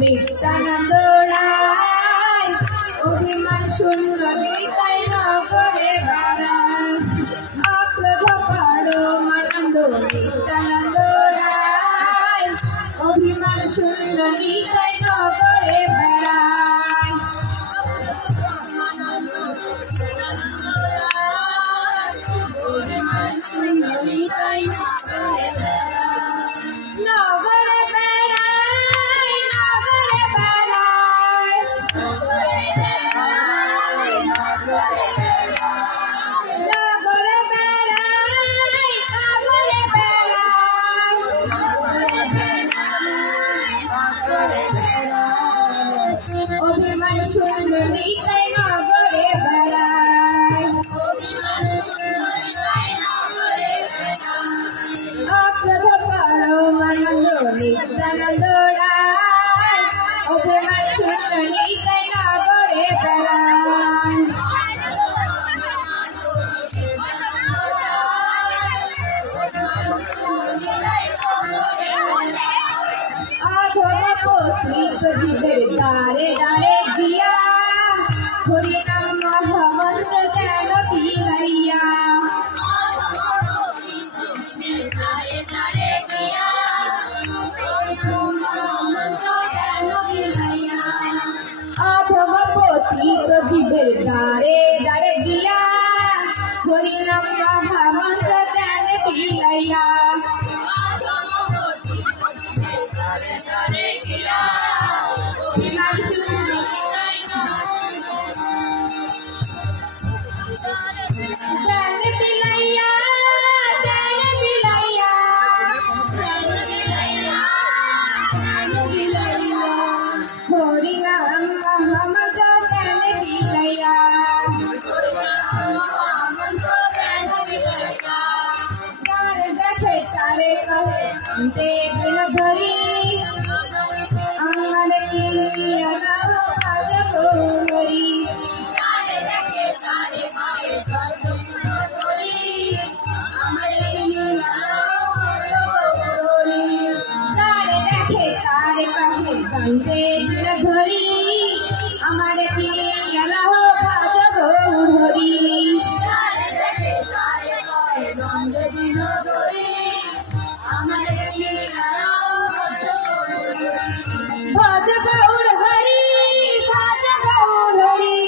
নিত্যানন্দ রায় অভিমান শূন্য নিতাই নগরে বেড়ায় অক্রোধ পরমানন্দ নিত্যানন্দ রায় অভিমান শূন্য নিতাই নগরে বেড়ায় অভিমান শূন্য নিতাই নগরে অভিমান শূন্য নিতাই নগরে বেড়ায় অক্রোধ পরমানন্দ নিত্যানন্দ রায় অভিমান শূন্য নিতাই নগরে বেড়ায় জীবের দ্বারে দ্বারে দিয়া হরিনাম মহামন্ত্র যেন বিলাইয়া অধম পতিত জীবের দ্বারে দ্বারে দিয়া হরিনাম মহামন্ত্র যেন বিলাইয়া ধরি আমার ধরি ধরি আমার ভজ গৌর হরি ভজ গৌর হরি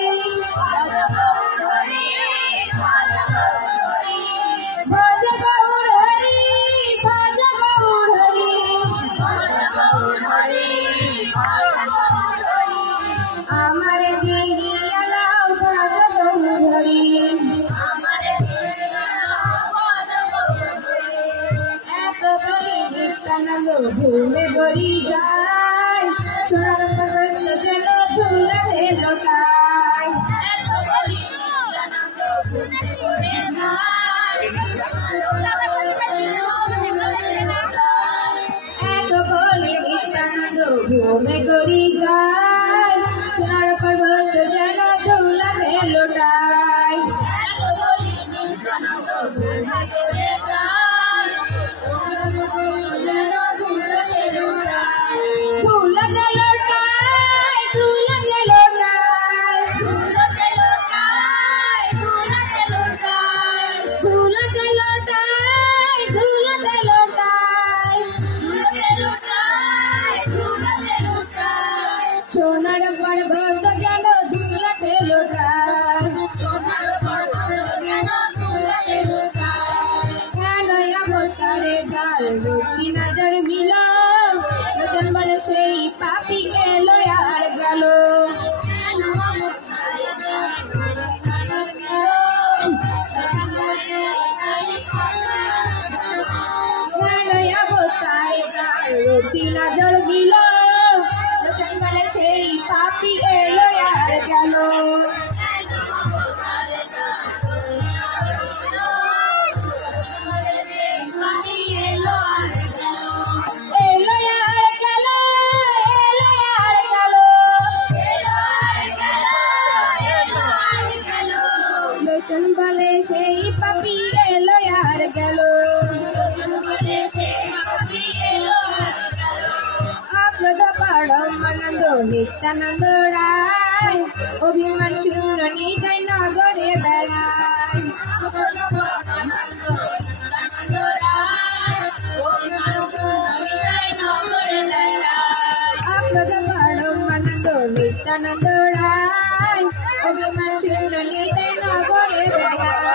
ভজ গৌর হরি ভজ গৌর হরি আমার গিরিয়ালাও ভজ গৌর হরি এত বলি নিত্যানন্দ ভূমে গড়ি যায় সোনার পর্বত যেন ধুলাতে লোটায় এত বলি নিত্যানন্দ ভূমে গড়ি যায় সোনার পর্বত যেন ধুলাতে লোটায় সোনার পর্বত যেন ধুলাতে লোটায় অবতারে ডাল রুটি নজর মিল বচন বলে সেই পাপি গেল আর গেল অবতারে ডাল রুটি নজর মিল বচন বলে সেই পাপি গেল আর গেল এলো আর নিত্যানন্দ রায় অভিমান শূন্য নিতাই নগরে বেড়ায় আক্রোধ পরমানন্দ নিত্যানন্দ রায় অভিমান শূন্য নিতাই নগরে বেড়ায়